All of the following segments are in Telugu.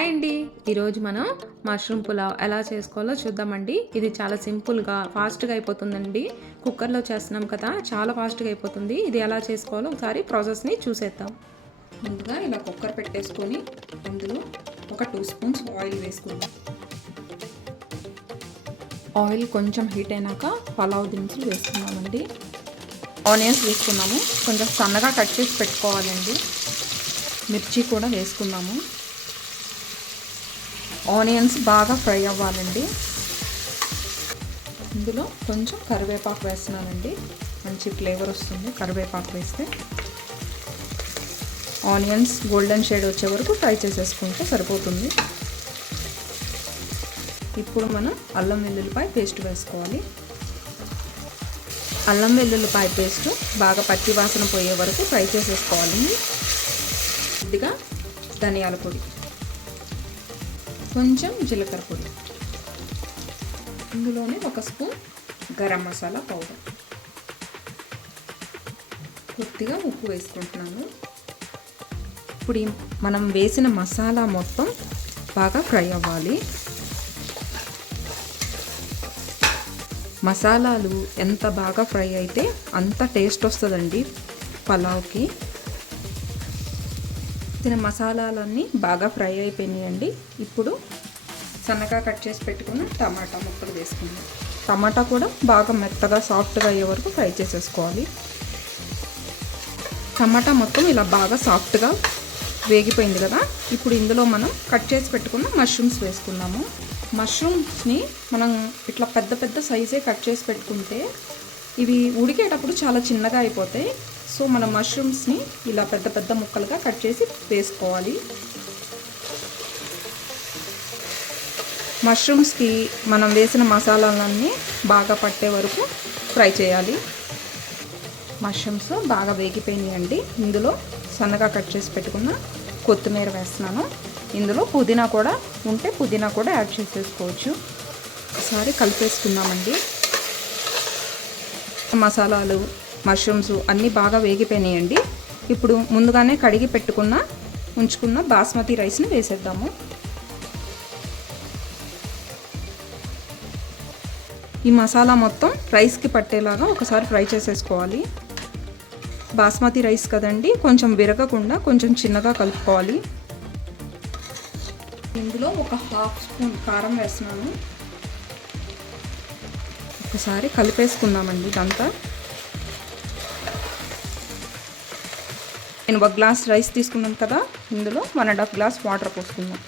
హాయ్ అండి ఈరోజు మనం మష్రూమ్ పులావ్ ఎలా చేసుకోవాలో చూద్దామండి. ఇది చాలా సింపుల్గా ఫాస్ట్గా అయిపోతుందండి. కుక్కర్లో చేస్తున్నాం కదా చాలా ఫాస్ట్గా అయిపోతుంది. ఇది ఎలా చేసుకోవాలో ఒకసారి ప్రాసెస్ని చూసేద్దాం. ముందుగా ఇలా కుక్కర్ పెట్టేసుకొని అందులో ఒక టూ స్పూన్స్ ఆయిల్ వేసుకుందాం. ఆయిల్ కొంచెం హీట్ అయినాక పలావ్ దినుసులు వేసుకున్నామండి ఆనియన్స్ వేసుకున్నాము. కొంచెం సన్నగా కట్ చేసి పెట్టుకోవాలండి. మిర్చి కూడా వేసుకున్నాము ఆనియన్స్ బాగా ఫ్రై అవ్వాలండి. ఇందులో కొంచెం కరివేపాకు వేస్తున్నానండి. మంచి ఫ్లేవర్ వస్తుంది కరివేపాకు వేస్తే. ఆనియన్స్ గోల్డెన్ షేడ్ వచ్చే వరకు ఫ్రై చేసేసుకుంటే సరిపోతుంది. ఇప్పుడు మనం అల్లం వెల్లుల్లిపాయ పేస్ట్ వేసుకోవాలి. అల్లం వెల్లుల్లిపాయ పేస్ట్ బాగా పచ్చి వాసన పోయే వరకు ఫ్రై చేసేసుకోవాలి. కొద్దిగా ధనియాల పొడి. కొంచెం జీలకర్ర పొడి. ఇందులోనే ఒక స్పూన్ గరం మసాలా పౌడర్. కొద్దిగా ఉప్పు వేసుకుంటున్నాను. ఇప్పుడు మనం వేసిన మసాలా మొత్తం బాగా ఫ్రై అవ్వాలి. మసాలాలు ఎంత బాగా ఫ్రై అయితే అంత టేస్ట్ వస్తుందండి పలావ్కి. తిన మసాలాలన్నీ బాగా ఫ్రై అయిపోయినాయండి. ఇప్పుడు సన్నగా కట్ చేసి పెట్టుకున్న టమాటా ముక్కలు వేసుకుందాం. టమాటా కూడా బాగా మెత్తగా సాఫ్ట్గా అయ్యే వరకు ఫ్రై చేసేసుకోవాలి. టమాటా మొత్తం ఇలా బాగా సాఫ్ట్గా వేగిపోయింది కదా. ఇప్పుడు ఇందులో మనం కట్ చేసి పెట్టుకున్న మష్రూమ్స్ వేసుకున్నాము మష్రూమ్స్ని మనం ఇట్లా పెద్ద పెద్ద సైజే కట్ చేసి పెట్టుకుంటే ఇవి ఉడికేటప్పుడు చాలా చిన్నగా అయిపోతాయి. సో మనం మష్రూమ్స్ని ఇలా పెద్ద పెద్ద ముక్కలుగా కట్ చేసి వేసుకోవాలి. మష్రూమ్స్కి మనం వేసిన మసాలాలన్నీ బాగా పట్టే వరకు ఫ్రై చేయాలి. మష్రూమ్స్ బాగా వేగిపోయినాయండి ఇందులో సన్నగా కట్ చేసి పెట్టుకున్న కొత్తిమీర వేస్తున్నాను. ఇందులో పుదీనా కూడా ఉంటే పుదీనా కూడా యాడ్ చేసేసుకోవచ్చు. ఒకసారి కలిపేసుకుందామండి. మసాలాలు మష్రూమ్స్ అన్నీ బాగా వేగిపోయినాయండి. ఇప్పుడు ముందుగానే కడిగి పెట్టుకున్న ఉంచుకున్న బాస్మతి రైస్ని వేసేద్దాము. ఈ మసాలా మొత్తం రైస్కి పట్టేలాగా ఒకసారి ఫ్రై చేసేసుకోవాలి. బాస్మతి రైస్ కదండి కొంచెం విరగకుండా కొంచెం చిన్నగా కలుపుకోవాలి. ఇందులో ఒక హాఫ్ స్పూన్ కారం వేస్తున్నాను. ఒకసారి కలిపేసుకుందామండి ఇదంతా. నేను ఒక గ్లాస్ రైస్ తీసుకున్నాను కదా ఇందులో one and half glass water పోసుకుందాం.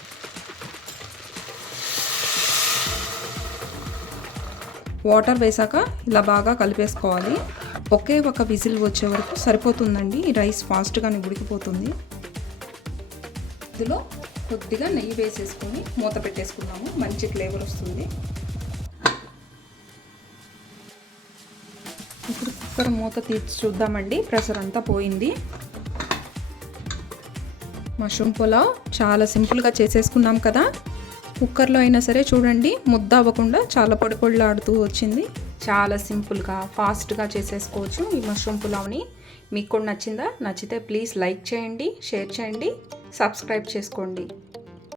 వాటర్ వేసాక ఇలా బాగా కలిపేసుకోవాలి. ఒకే ఒక విజిల్ వచ్చే వరకు సరిపోతుందండి ఈ రైస్ ఫాస్ట్గానే ఉడికిపోతుంది. ఇందులో కొద్దిగా నెయ్యి వేసేసుకొని మూత పెట్టేసుకున్నాము మంచి ఫ్లేవర్ వస్తుంది. ఇప్పుడు కుక్కర్ మూత తీర్చి చూద్దామండి ప్రెషర్ అంతా పోయింది. మష్రూమ్ పులావ్ చాలా సింపుల్గా చేసేసుకున్నాం కదా. కుక్కర్లో అయినా సరే చూడండి ముద్ద అవ్వకుండా చాలా పొడి పొడిలాడుతూ వచ్చింది. చాలా సింపుల్గా ఫాస్ట్గా చేసేసుకోవచ్చు ఈ మష్రూమ్ పులావ్ని. మీకు కూడా నచ్చిందా? నచ్చితే ప్లీజ్ లైక్ చేయండి షేర్ చేయండి సబ్స్క్రైబ్ చేసుకోండి.